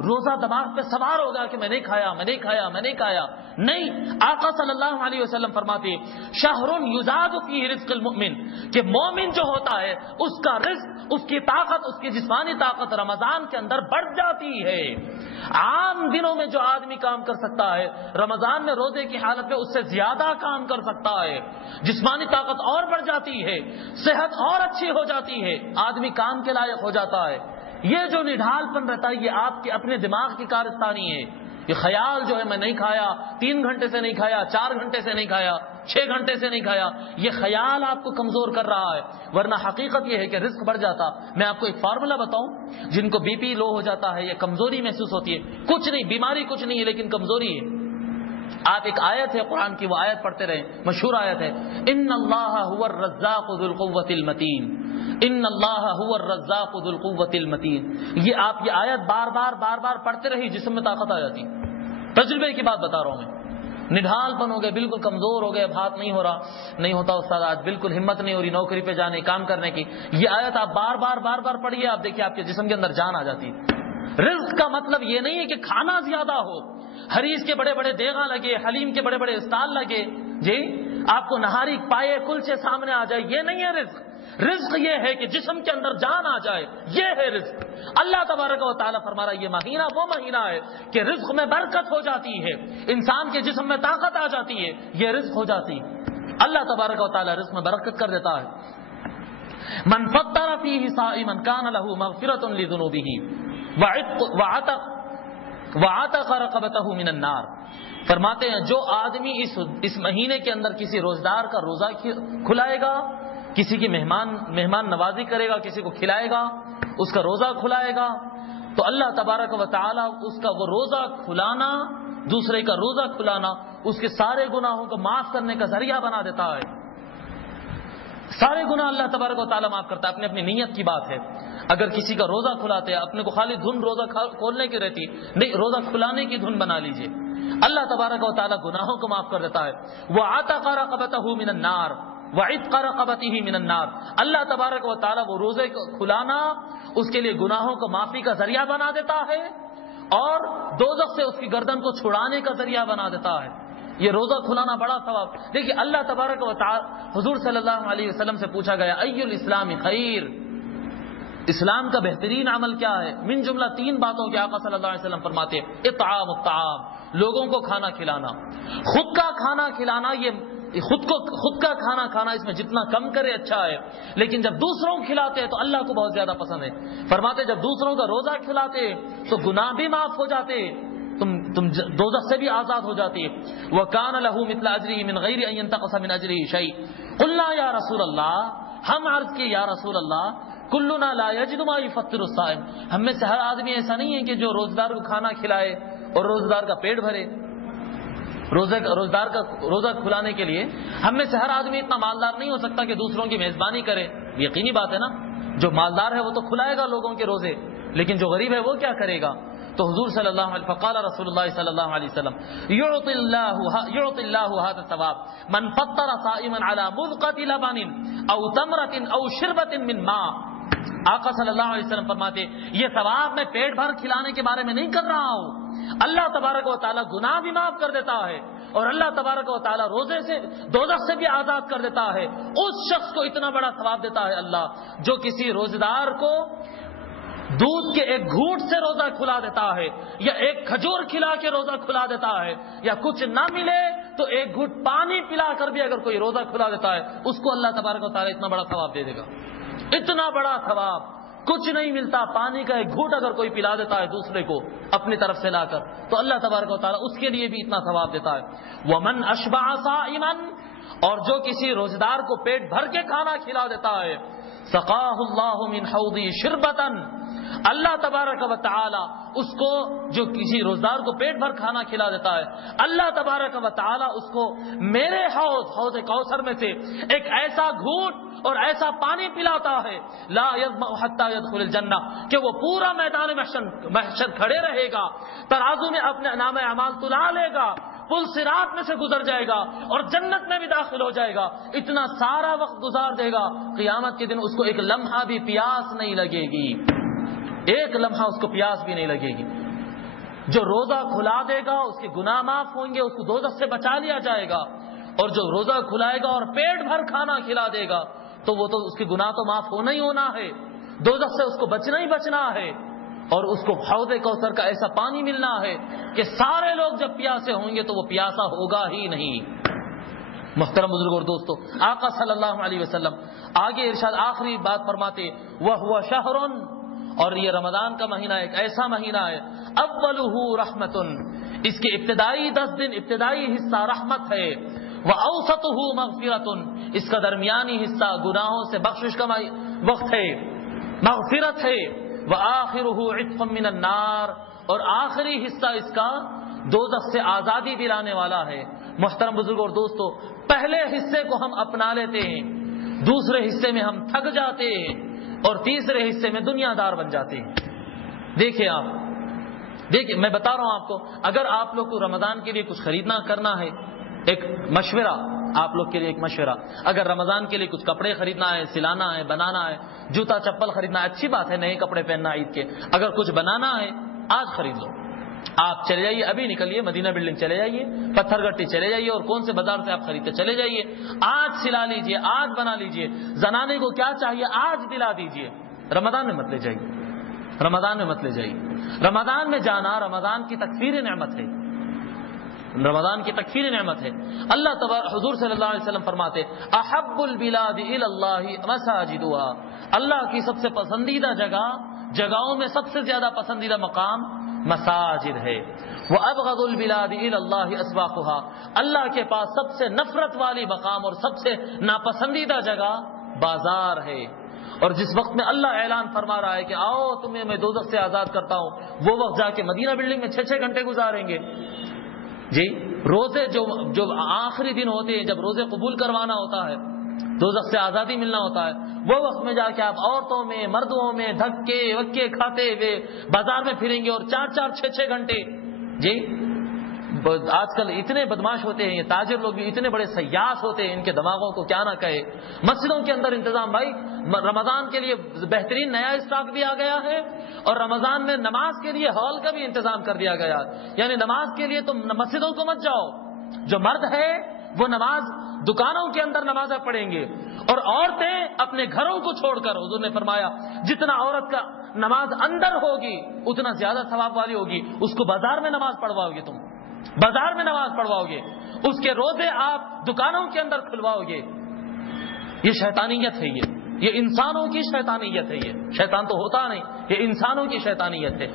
روزہ دماغ پہ سوار ہوگا کہ میں نہیں کھایا میں نہیں کھایا میں نہیں کھایا. نہیں، آقا صلی اللہ علیہ وسلم فرماتے شہر یزاد فیہ رزق المؤمن، کہ مومن جو ہوتا ہے اس کا رزق، اس کی طاقت، اس کی جسمانی طاقت رمضان کے اندر بڑھ جاتی ہے. عام دنوں میں جو آدمی کام کر سکتا ہے رمضان میں روزے کی حالت میں اس سے زیادہ کام کر سکتا ہے. جسمانی طاقت اور بڑھ جاتی ہے، صحت اور اچھی ہو جاتی ہے، آدمی کام کے لائق ہو جاتا ہے. یہ جو نڈھال پن رہتا ہے یہ آپ کے اپنے دماغ کی کارستانی ہے. یہ خیال جو ہے میں نہیں کھایا، 3 گھنٹے سے نہیں کھایا، 4 گھنٹے سے نہیں کھایا، 6 گھنٹے سے نہیں کھایا، یہ خیال آپ کو کمزور کر رہا ہے. ورنہ حقیقت یہ ہے کہ رزق بڑھ جاتا. میں آپ کو ایک فارمولا بتاؤں، جن کو بی پی لو ہو جاتا ہے یا کمزوری محسوس ہوتی ہے، کچھ نہیں، بیماری کچھ نہیں ہے لیکن کمزوری ہے. آپ ایک آیت ہے قرآن کی، وہ آیت پڑھتے رہیں، مشہور آیت ہے، ان اللہ هو الرزاق ذو القوة المتین، ان اللہ هو الرزاق ذو القوة المتین. یہ آپ یہ آیت بار بار پڑھتے رہی، جسم میں طاقت آ جاتی. تجربے کی بات بتا رہا ہوں میں. نڈھال پن ہو گئے، بالکل کمزور ہو گئے، اب ہاتھ نہیں ہو رہا، نہیں ہوتا استاد آج، بالکل ہمت نہیں ہو رہی نوکری پہ جانے کام کرنے کی. یہ آیت آپ بار پڑھیے، آپ دیکھیے آپ کے جسم کے اندر جان آ جاتی ہے. رزق کا مطلب یہ نہیں ہے کہ کھانا زیادہ ہو، حریص کے بڑے بڑے دیگاں لگے، حلیم کے بڑے بڑے اسٹال لگے، جی آپ کو نہاری پائے کلچے سامنے آ جائے، یہ نہیں ہے رزق. رزق یہ ہے کہ جسم کے اندر جان آ جائے، یہ ہے رزق. اللہ تبارک و تعالیٰ فرما رہا ہے یہ مہینہ وہ مہینہ ہے کہ رزق میں برکت ہو جاتی ہے، انسان کے جسم میں طاقت آ جاتی ہے، یہ رزق ہو جاتی ہے. اللہ تبارک و تعالیٰ رزق میں برکت کر دیتا ہے. من فطر فیہ صائما کان لہ مغفرۃ لذنوبہ وعتق رقبتہ من النار. فرماتے ہیں جو آدمی اس مہینے کے اندر کسی روزدار کا روزہ کھلائے گا، کسی کی مہمان نوازی کرے گا، کسی کو کھلائے گا، اس کا روزہ کھلائے گا، تو اللہ تبارک و تعالی اس کا وہ روزہ کھلانا، دوسرے کا روزہ کھلانا اس کے سارے گناہوں کو معاف کرنے کا ذریعہ بنا دیتا ہے. سارے گناہ اللہ تبارک و تعالیٰ معاف کرتا ہے. اپنی اپنی نیت کی بات ہے. اگر کسی کا روزہ کھلاتے ہیں، اپنے کو خالی دھن روزہ کھولنے کی رہتی نہیں، روزہ کھلانے کی دھن بنا لیجئے، اللہ تبارک و تعالیٰ گناہوں کو معاف کر دیتا ہے. وَعَتَقَ رَقَبَتَهُ مِنَ النَّارِ وَعِتْقَ رَقَبَتِهِ مِنَ النَّارِ. اللہ تبارک و تعالیٰ وہ روزے کو کھلانا اس کے لیے گناہوں کو معافی کا ذریعہ بنا دیتا ہے اور دوزخ سے اس کی گردن کو چھڑانے کا ذریعہ بنا دیتا ہے. یہ روزہ کھلانا بڑا ثواب. دیکھیے اللہ تبارک و تعالی حضور صلی اللہ علیہ وسلم سے پوچھا گیا ای الاسلام خیر، اسلام کا بہترین عمل کیا ہے؟ من جملہ 3 باتوں کے آقا صلی اللہ علیہ وسلم فرماتے ہیں اطعام الطعام، لوگوں کو کھانا کھلانا. خود کا کھانا کھلانا، یہ خود کا کھانا کھانا اس میں جتنا کم کرے اچھا ہے، لیکن جب دوسروں کو کھلاتے ہیں تو اللہ کو بہت زیادہ پسند ہے. فرماتے جب دوسروں کا روزہ کھلاتے تو گناہ بھی معاف ہو جاتے، تم دوزخ سے بھی آزاد ہو جاتی ہے. وَكَانَ لَهُ مِثْلَ أَجْرِهِ مِنْ غَيْرِ أَن يَنْتَقَصَ مِنْ أَجْرِهِ شَيْءٌ. قُلْنَا يَا رَسُولَ اللَّهِ، ہم عرض کیے یا رسول اللہ كُلُّنَا لَا يَجِدُ مَا يُفَطِّرُ الصَّائِمَ، ہم میں سے ہر آدمی ایسا نہیں ہے کہ جو روزدار کو کھانا کھلائے اور روزدار کا پیٹ بھرے. روزدار کا روزہ کھلانے کے لیے ہم میں سے ہر آدمی اتنا مالدار نہیں ہو سکتا کہ دوسروں کی میزبانی کرے. یقینی بات ہے نا، جو مالدار ہے وہ تو کھلائے گا لوگوں کے روزے، لیکن جو غریب ہے وہ کیا کرے گا؟ تو حضور صلی اللہ علیہ فقال رسول اللہ صلی اللہ علیہ وسلم يعطي الله هذا الثواب من فطر صائما على مذقة لبن او تمرة او شربة من ماء. آقا صلی اللہ علیہ وسلم فرماتے یہ ثواب میں پیٹ بھر کھلانے کے بارے میں نہیں کر رہا ہوں، اللہ تبارک و تعالیٰ گناہ بھی معاف کر دیتا ہے اور اللہ تبارک و تعالیٰ روزے سے دوزخ سے بھی آزاد کر دیتا ہے. اس شخص کو اتنا بڑا ثواب دیتا ہے اللہ جو کسی روزدار کو دودھ کے ایک گھونٹ سے روزہ کھلا دیتا ہے، یا ایک کھجور کھلا کے روزہ کھلا دیتا ہے، یا کچھ نہ ملے تو ایک گھونٹ پانی پلا کر بھی اگر کوئی روزہ کھلا دیتا ہے اس کو اللہ تبارک و تعالیٰ اتنا بڑا ثواب دے دے گا. اتنا بڑا ثواب، کچھ نہیں ملتا، پانی کا ایک گھونٹ اگر کوئی پلا دیتا ہے دوسرے کو اپنی طرف سے لا کر تو اللہ تبارک و تعالیٰ اس کے لیے بھی اتنا ثواب دیتا ہے. وَمَنْ أَشْبَعَ صَائِمًا، اور جو کسی روزدار کو پیٹ بھر کے کھانا کھلا دیتا ہے، سَقَاهُ اللَّهُ مِنْ حَوْضِي شِرْبَةً، اللہ تبارک و تعالی اس کو، جو کسی روزدار کو پیٹ بھر کھانا کھلا دیتا ہے، اللہ تبارک و تعالی اس کو میرے حوض کوثر میں سے ایک ایسا گھونٹ اور ایسا پانی پلاتا ہے، لا یظمأ حتی یدخل الجنہ، کہ وہ پورا میدان محشر کھڑے رہے گا، ترازو میں اپنے نام اعمال تلا لے گا، پل صراط میں سے گزر جائے گا اور جنت میں بھی داخل ہو جائے گا. اتنا سارا وقت گزار دے گا، قیامت کے دن اس کو ایک لمحہ بھی پیاس نہیں لگے گی، ایک لمحہ اس کو پیاس بھی نہیں لگے گی. جو روزہ کھلا دے گا اس کے گناہ معاف ہوں گے، اس کو دوزخ سے بچا لیا جائے گا، اور جو روزہ کھلائے گا اور پیٹ بھر کھانا کھلا دے گا تو وہ تو اس کے گناہ تو معاف ہونا ہی ہونا ہے، دوزخ سے اس کو بچنا ہی بچنا ہے، اور اس کو حوض کوثر کا ایسا پانی ملنا ہے کہ سارے لوگ جب پیاسے ہوں گے تو وہ پیاسا ہوگا ہی نہیں۔ محترم بزرگ اور دوستو، آقا صلی اللہ علیہ وسلم آگے ارشاد آخری بات فرماتے وَهُوَ شَهْرٌ، اور یہ رمضان کا مہینہ ایک ایسا مہینہ ہے اولہ رحمت، اس کے ابتدائی 10 دن ابتدائی حصہ رحمت ہے، وَأَوْسَطُهُ مغفرۃ، اس کا درمیانی حصہ گناہوں سے بخشش کا وقت ہے، مغفرت ہے، وَآخِرُهُ عِتْقٌ مِّنَ النَّارِ، اور آخری حصہ اس کا دوزخ سے آزادی دلانے والا ہے۔ محترم بزرگ اور دوستو، پہلے حصے کو ہم اپنا لیتے ہیں، دوسرے حصے میں ہم تھک جاتے ہیں، اور تیسرے حصے میں دنیا دار بن جاتے ہیں۔ دیکھیں میں بتا رہا ہوں آپ کو، اگر آپ لوگ کو رمضان کے لیے کچھ خریدنا کرنا ہے، ایک مشورہ آپ لوگ کے لیے، ایک مشورہ، اگر رمضان کے لیے کچھ کپڑے خریدنا ہے، سلانا ہے، بنانا ہے، جوتا چپل خریدنا ہے، اچھی بات ہے نئے کپڑے پہننا عید کے، اگر کچھ بنانا ہے آج خرید لو، آپ چلے جائیے، ابھی نکلیے مدینہ بلڈنگ چلے جائیے، پتھر گٹی چلے جائیے، اور کون سے بازار سے آپ خریدتے چلے جائیے، آج سلا لیجئے، آج بنا لیجئے، زنانے کو کیا چاہیے آج دلا دیجئے، رمضان میں مت لے جائیے، رمضان میں مت لے جائیے۔ رمضان میں جانا رمضان کی تکفیر نعمت ہے، رمضان کی تکفیر نعمت ہے۔ اللہ تبارک حضور صلی اللہ علیہ وسلم فرماتے احب البلاد الی اللہ مساجدها، اللہ کی سب سے پسندیدہ جگہوں میں سب سے زیادہ پسندیدہ مقام مساجد ہے، وابغض البلاد الی اللہ اسواقها، اللہ کے پاس سب سے نفرت والی مقام اور سب سے ناپسندیدہ جگہ بازار ہے۔ اور جس وقت میں اللہ اعلان فرما رہا ہے کہ آؤ تمہیں میں دوزخ سے آزاد کرتا ہوں، وہ وقت جا کے مدینہ بلڈنگ میں 6 گھنٹے گزاریں گے جی، روزے جو آخری دن ہوتے ہیں، جب روزے قبول کروانا ہوتا ہے، دوزخ سے آزادی ملنا ہوتا ہے، وہ وقت میں جا کے آپ عورتوں میں مردوں میں دھکے وکے کھاتے ہوئے بازار میں پھریں گے، اور 4 6 گھنٹے جی۔ آج کل اتنے بدماش ہوتے ہیں یہ تاجر لوگ بھی، اتنے بڑے سیاس ہوتے ہیں، ان کے دماغوں کو کیا نہ کہے۔ مسجدوں کے اندر انتظام، بھائی رمضان کے لیے بہترین نیا اسٹاک بھی آ گیا ہے، اور رمضان میں نماز کے لیے ہال کا بھی انتظام کر دیا گیا، یعنی نماز کے لیے تم مسجدوں کو مت جاؤ، جو مرد ہے وہ نماز دکانوں کے اندر نمازیں پڑھیں گے، اور عورتیں اپنے گھروں کو چھوڑ کر، حضور نے فرمایا جتنا عورت کا نماز اندر ہوگی اتنا زیادہ ثواب والی ہوگی، اس کو بازار میں نماز پڑھواؤ گے، تم بازار میں نماز پڑھواؤ گے، اس کے روزے آپ دکانوں کے اندر کھلواؤ گے۔ یہ شیطانیت ہے، یہ انسانوں کی شیطانیت ہے، یہ شیطان تو ہوتا نہیں، یہ انسانوں کی شیطانیت ہے۔